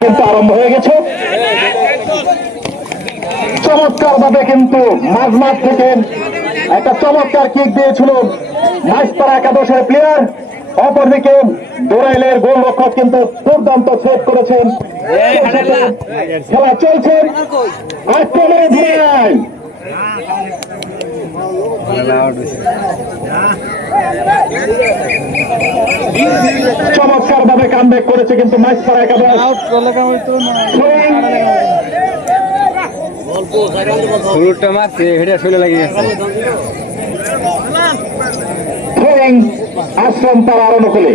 কিন্তু আরম্ভ হয়ে গেছে। চমৎকার ভাবে কিন্তু মাঝমাঠ থেকে একটা চমৎকার কিক দিয়েছিল মাইজপাড়া একাদশের প্লেয়ার। অপরদিকে দোরাইলের গোলরক্ষক কিন্তু দুর্দান্ত সেভ করেছেন। খেলা চলছে, আক্রমণে দোরাইল চমৎকার ভাবে কামব্যাক করেছে কিন্তু মাইজপাড়া একাদশ। হলুদটা মারছে হেডে শৈলে লাগিয়ে গেছে। আশ্রম তার অনুকূলে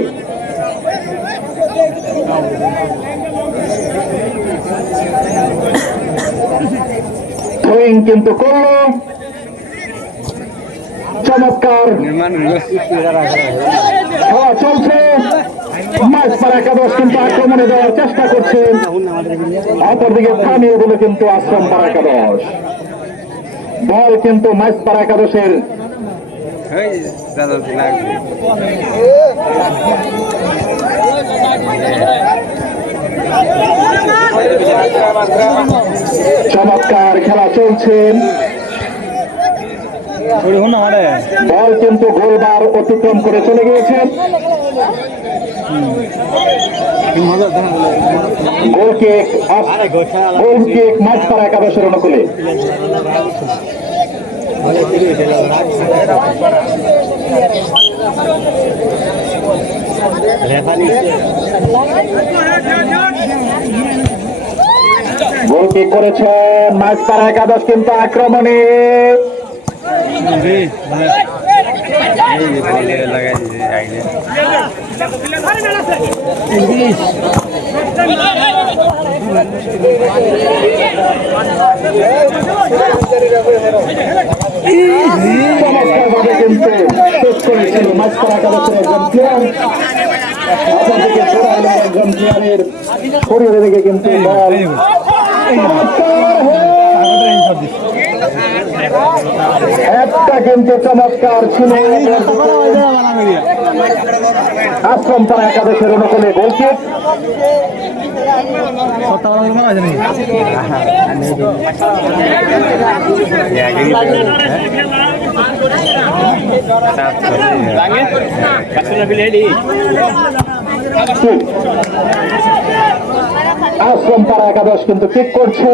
কিন্তু করল চমৎকার। খেলা চলছে, মাইজপাড়া একাদশ কিন্তু আক্রমণে যাওয়ার চেষ্টা করছে, অপরদিকে থামিয়ে দিল কিন্তু আশ্রম পাড়া একাদশ। বল কিন্তু মাইজপাড়া একাদশের চমৎকার খেলা চলছে। বল কিন্তু গোলবার অতিক্রম করে চলে গিয়েছে। গোল কিক মাইজপাড়া একাদশের অনুকূলে। গোল কিক করেছেন মাইজপাড়া একাদশ কিন্তু আক্রমণে লাগাই চমৎকারভাবে কিন্তু শেষ করেছিল মাইজপাড়া একাদশের একজন প্লেয়ার। অপরদিকে দোরাইলের একজন প্লেয়ারের শরীরে দিকে কিন্তু বল একটা কিন্তু চমৎকার ছিল আশ্রম পাড়া একাদশের অনুকূলে গোল কিক। আশ্রম পাড়া একাদশ কিন্তু কিক করছে।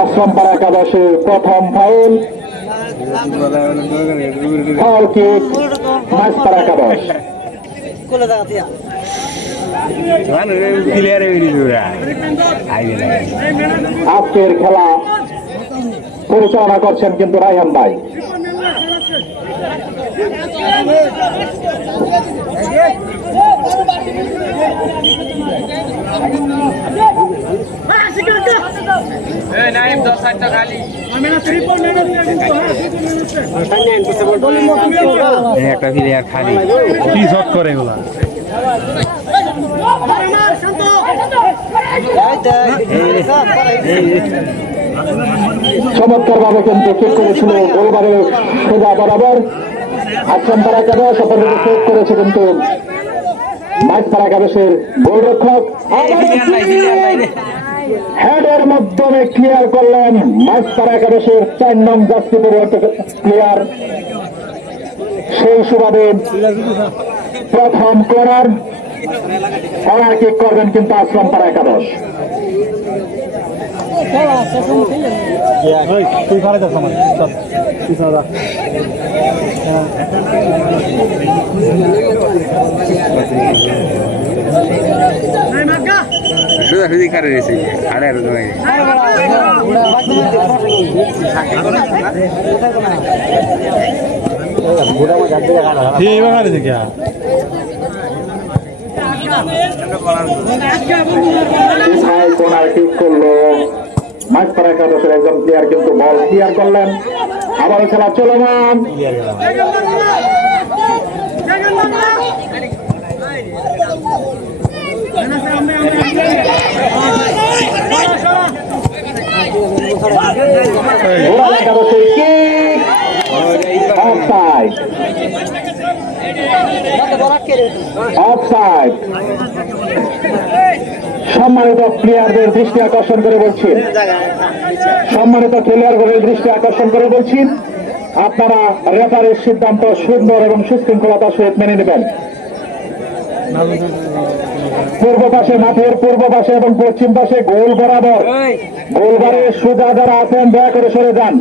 আশ্রম পাড়া একাদশের প্রথম ফাউল। ফাউল কিক মাইজপাড়া একাদশ। আজকের খেলা পরিচালনা করছেন কিন্তু রায়হান ভাই। একটা প্লেয়ার খালি কি শট করে এগুলা। চমৎকার ভাবে কিন্তু ঠিক করেছিল গোলবারের সোজা বরাবর আশ্রম পাড়া একাদশ। অপরদিকে সেভ করেছে কিন্তু মাইজপাড়া একাদশের গোলরক্ষক। হেডের মাধ্যমে ক্লিয়ার করলেন মাইজপাড়া একাদশের 4 নং জার্সি পরিবর্তিত প্লেয়ার। সেই সুবাদে প্রথম কর্নার কিক করবেন কিন্তু আশ্রম পাড়া একাদশ। সোজাসুজি কারে রয়েছে আরে আর তোমায় কোনার কিক করলো মাইজপাড়া একাদশের একজন প্লেয়ার কিন্তু বল ক্লিয়ার করলেন। আবার খেলা চলমান। দৌড়াল একাদশের কিক অফসাইড। অফসাইড। সম্মানিত প্লেয়ারদের দৃষ্টি আকর্ষণ করে বলছি, সম্মানিত প্লেয়ারদের দৃষ্টি আকর্ষণ করে বলছি, আপনারা রেফারির সিদ্ধান্ত সুন্দর এবং সুশৃঙ্খলতার সহিত মেনে নেবেন। পূর্ব পাশে, মাঠের পূর্ব পাশে এবং পশ্চিম পাশে গোল বরাবর, গোলবারে সোজা যারা আছেন দয়া করে সরে যান।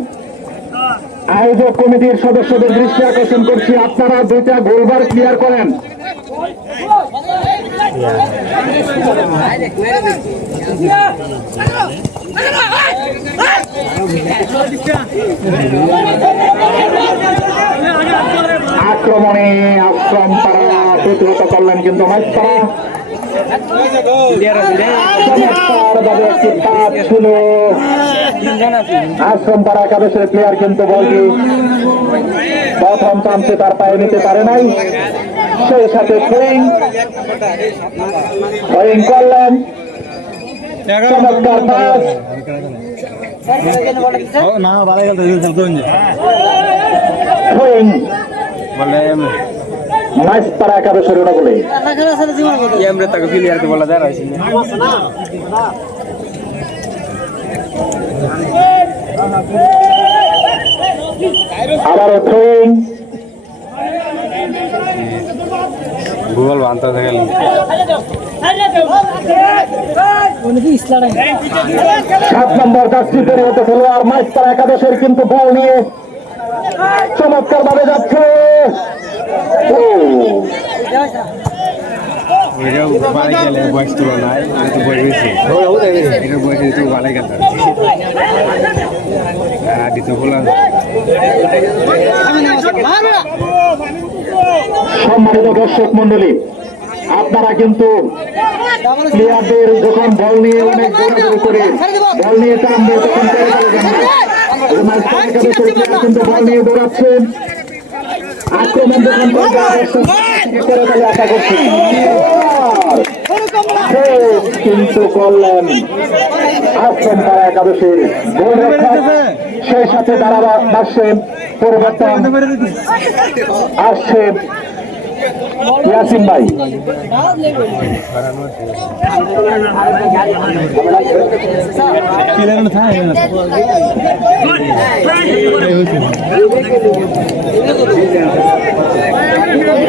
আয়োজক কমিটির সদস্যদের দৃষ্টি আকর্ষণ করছি, আপনারা দুইটা গোলবার ক্লিয়ার করেন। আক্রমণে আশ্রম তারা প্রতিহত করলেন, কিন্তু মাইসপাড়া চমৎকারভাবে একটি পাস ছিল। আশ্রম পাড়া একাদশের প্লেয়ার কিন্তু বলটি প্রথম চান্সে তার পায়ে নিতে পারে নাই, সেই সাথে থ্রোয়িং করলেন। চমৎকার পাস, থ্রোয়িং মাইসপাড়া একাদশের ওটা বলে আবারও থ্রোয়িং। গুগল বানতে গেল 7 নম্বর জার্সি পরিণত খেলোয়াড় মাইসপাড়া একাদশের কিন্তু বল নিয়ে চমৎকার ভাবে যাচ্ছে। বয়স তুলো নাই, বয়স ভালো গেল দিতে বললাম। সম্মানিত দর্শক মন্ডলী, আপনারা কিন্তু প্লেয়ারদের যখন বল নিয়ে অনেক দৌড়াদৌড়ি করে বল নিয়ে টানবে তখন কিন্তু বল নিয়ে দৌড়াচ্ছেন, আক্রমণ যখন করে আশা করছেন কিন্তু করলেন আশ্রম পাড়া একাদশের গোলরক্ষক, সেই সাথে দাঁড়াবার আসছেন পরিবর্তন আসছে ইয়াসিন ভাই।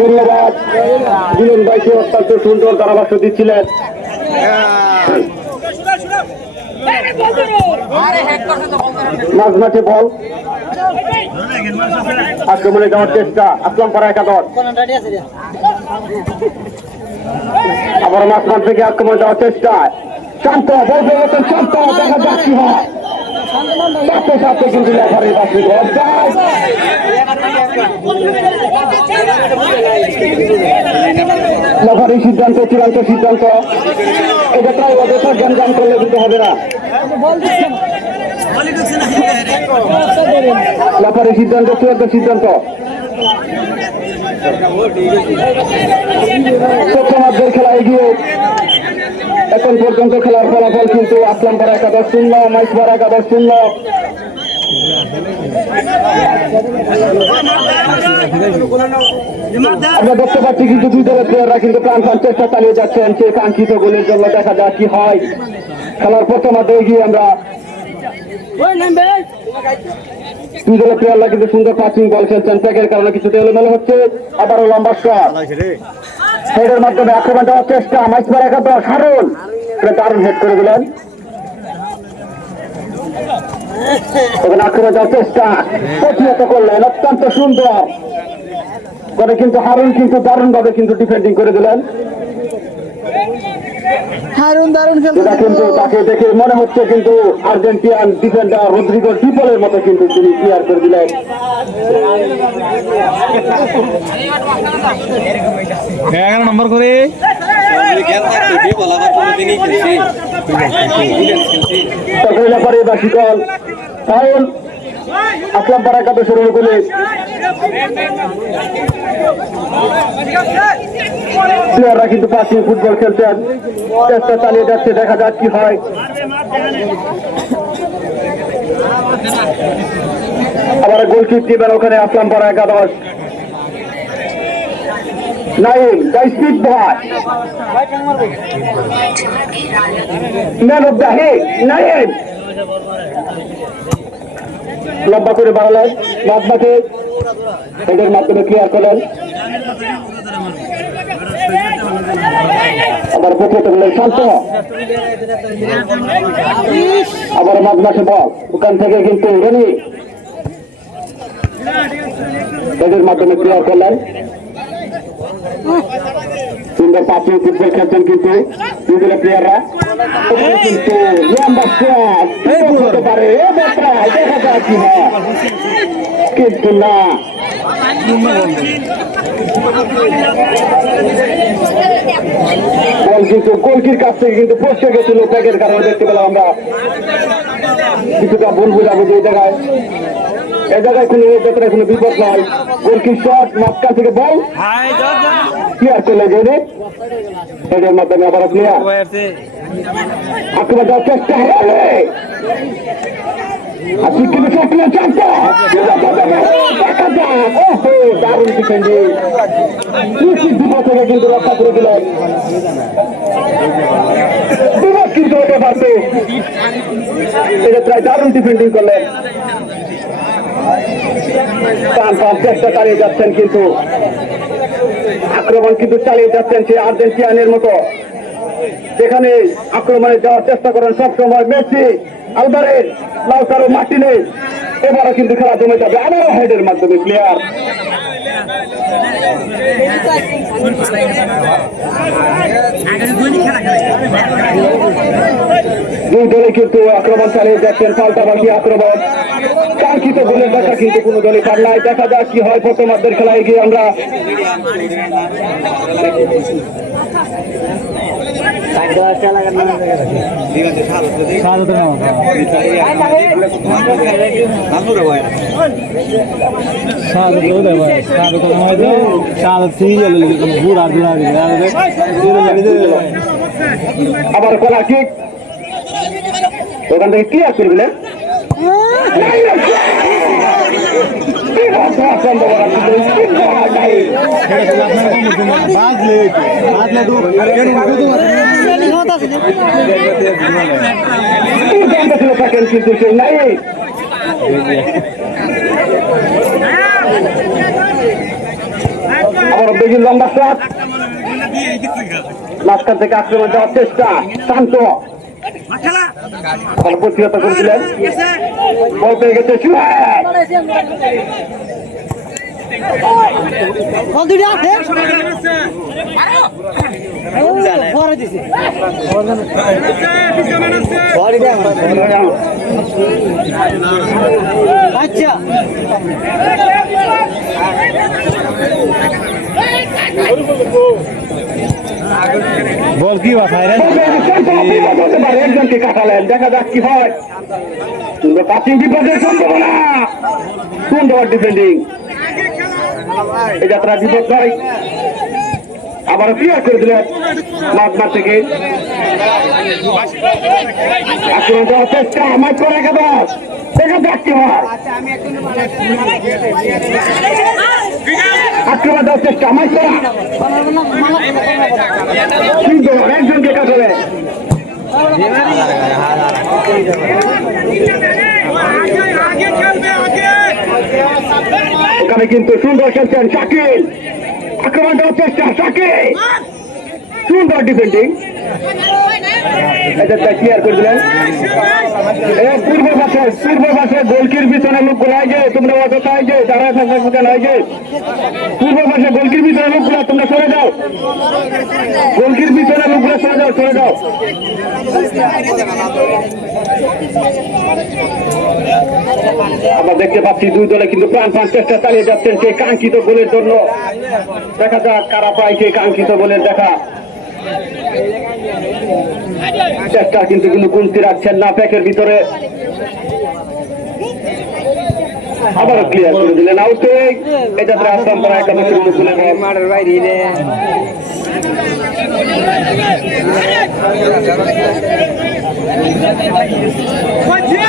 ধন্যবাদ জীবন ভাইকে, অত্যন্ত সুন্দর ধারাভাষ্য দিচ্ছিলেন। মাঝমাঠে বল আক্রমণে যাওয়ার চেষ্টা আসলাম পাড়া একাদশ, আবার মাঝমাঠ থেকে আক্রমণ যাওয়ার চেষ্টা। শান্ত বল পরিবর্তন, শান্ত দেখা যাচ্ছি হয় সাথে সাথে কিন্তু লেফারির বাসি লেফারির সিদ্ধান্ত চূড়ান্ত সিদ্ধান্ত, এটা প্রায় অযথা জ্ঞান করলে কিন্তু হবে না। লেফারির সিদ্ধান্ত চূড়ান্ত সিদ্ধান্ত। প্রথমার্ধের খেলা এগিয়ে এখন পর্যন্ত খেলার ফলাফল কিন্তু আসলাম পাড়া একাদশ 0, মাইসপাড়া একাদশ 0। আমরা দেখতে পাচ্ছি কিন্তু দুই দলের প্লেয়াররা কিন্তু প্রাণপণ চেষ্টা চালিয়ে যাচ্ছেন সেই কাঙ্ক্ষিত গোলের জন্য। দেখা যাক কি হয়। খেলার প্রথমার্ধে এগিয়ে আমরা দুই দলের প্লেয়াররা কিন্তু সুন্দর পাসিং বল খেলছেন, প্যাকের কারণে কিছুটা এলোমেলো হচ্ছে। আবারও লম্বা শট, হেডের মাধ্যমে আক্রমণ দেওয়ার চেষ্টা মাইসপাড়া একাদশ, হারুন দারুণ হেড করে দিলেন। এখানে আক্রমণ দেওয়ার চেষ্টা প্রতিহত করলেন, অত্যন্ত সুন্দর করে কিন্তু হারুন কিন্তু দারুণ ভাবে কিন্তু ডিফেন্ডিং করে দিলেন। যেটা কিন্তু তাকে দেখে মনে হচ্ছে কিন্তু আর্জেন্টিনান ডিফেন্ডার রদ্রিগো ডিপলের মতো কিন্তু তিনি ক্লিয়ার করে দিলেন। নম্বর করে আসলাম পাড়া একাদশের অনুকূলে প্লেয়াররা কিন্তু পাশে ফুটবল খেলছেন, চেষ্টা চালিয়ে যাচ্ছে, দেখা যাক কি হয়। আবার গোলকিপ টিমের ওখানে আসলাম পর একাদশ Naim speed boy man of the হে নাইম লম্বা করে বাড়ালেন মাঝমাঠে, এদের মাধ্যমে ক্লিয়ার করলেন। আবার প্রকৃত বললেন শান্ত, আবার মাঝমাঠে বল, ওখান থেকে কিন্তু রনি এদের মাধ্যমে ক্লিয়ার করলেন। সুন্দর পাঁচজন ফুটবল খেলছেন কিন্তু দুজনের প্লেয়াররা, কিন্তু লম্বা শট হতে পারে, দেখা যায় কি হয়, কিন্তু না বল কিন্তু গোলকির কাছ থেকে কিন্তু পড়ছে গেছিল, ব্যাগের কারণে দেখতে পেলাম আমরা কিছুটা ভুল বুঝাবুঝি। এই জায়গায় কোনো ভেতরে কোনো বিপদ নয়। গোলকির শট মাঝখান থেকে বল ক্লিয়ার করলে যদি এদের মাধ্যমে আবার ক্লিয়ার আক্রমণ দেওয়ার চেষ্টা হবে, দারুণ ডিফেন্ডিং, বিপদ থেকে কিন্তু রক্ষা করে দিলেন, বিপদ কিন্তু হতে পারত, এটা প্রায় দারুণ ডিফেন্ডিং করলেন। চেষ্টা চালিয়ে যাচ্ছেন কিন্তু আক্রমণ কিন্তু চালিয়ে যাচ্ছেন সেই আর্জেন্টিনার মতো, সেখানে আক্রমণে যাওয়ার চেষ্টা করেন সবসময় মেসি, আলভারেজ, লাউতারো মার্টিনেজ। এবারও কিন্তু খেলা জমে যাবে, আবারও হেডের মাধ্যমে ক্লিয়ার। দুই দলে কিন্তু আক্রমণ চালিয়ে যাচ্ছেন, পাল্টাপাল্টি আক্রমণ, কাঙ্ক্ষিত গোলের দেখা কিন্তু কোন দলে পার নাই। দেখা যাক কি হয় প্রথমার্ধের খেলায় গিয়ে আমরা। আবার কলা কিক ওখান থেকে ক্লিয়ার করবে, কিন্তু সে নাই। আবার বেশি লম্বা শট, মাঝখান থেকে আক্রমণ দেওয়ার চেষ্টা, শান্ত প্রতিহত করেছিলেন, বল পেয়ে গেছে আচ্ছা বল কি বাসায় একজনকে কাটালেন, দেখা যাক কি হয়। পাঁচিং বিপদের সম্ভাবনা, সুন্দর ডিফেন্ডিং, এই যাত্রা বিপদ নয়। আবার ক্লিয়ার করে দিলেন মাঝমাঠ থেকে, আক্রমণ দেওয়ার চেষ্টা, মাইক করে একাদশ, দেখা যাক কি হয়। আক্রমণ দেওয়ার চেষ্টা, মাইক করা, কিন্তু একজনকে কাটালে। ওখানে কিন্তু সুন্দর খেলছেন শাকিল, আক্রমণ দেওয়ার চেষ্টা, শাকিল সুন্দর ডিফেন্ডিং, ক্লিয়ার করে দিলেন। পূর্ব পাশে গোলকির পিছনে লোক গুলাই যে তোমরা অযথায় যে যারা নয় যে পূর্ব পাশে গোলকির পিছনে লোকগুলা তোমরা সরে যাও, গোলকির পিছনে লোকগুলা সরে যাও। আমরা দেখতে পাচ্ছি দুই দলে কিন্তু প্রাণ চেষ্টা চালিয়ে যাচ্ছেন সেই কাঙ্ক্ষিত গোলের জন্য। দেখা যাক কারা পায় সেই কাঙ্ক্ষিত গোলের দেখা। চেষ্টা কিন্তু কমতি রাখছেন না প্যাকের ভিতরে। আবারও ক্লিয়ার করে দিলেন আউট এই যাত্রা আসাম করা একাদশের অনুকূলে মাঠের বাইরে রে Vai,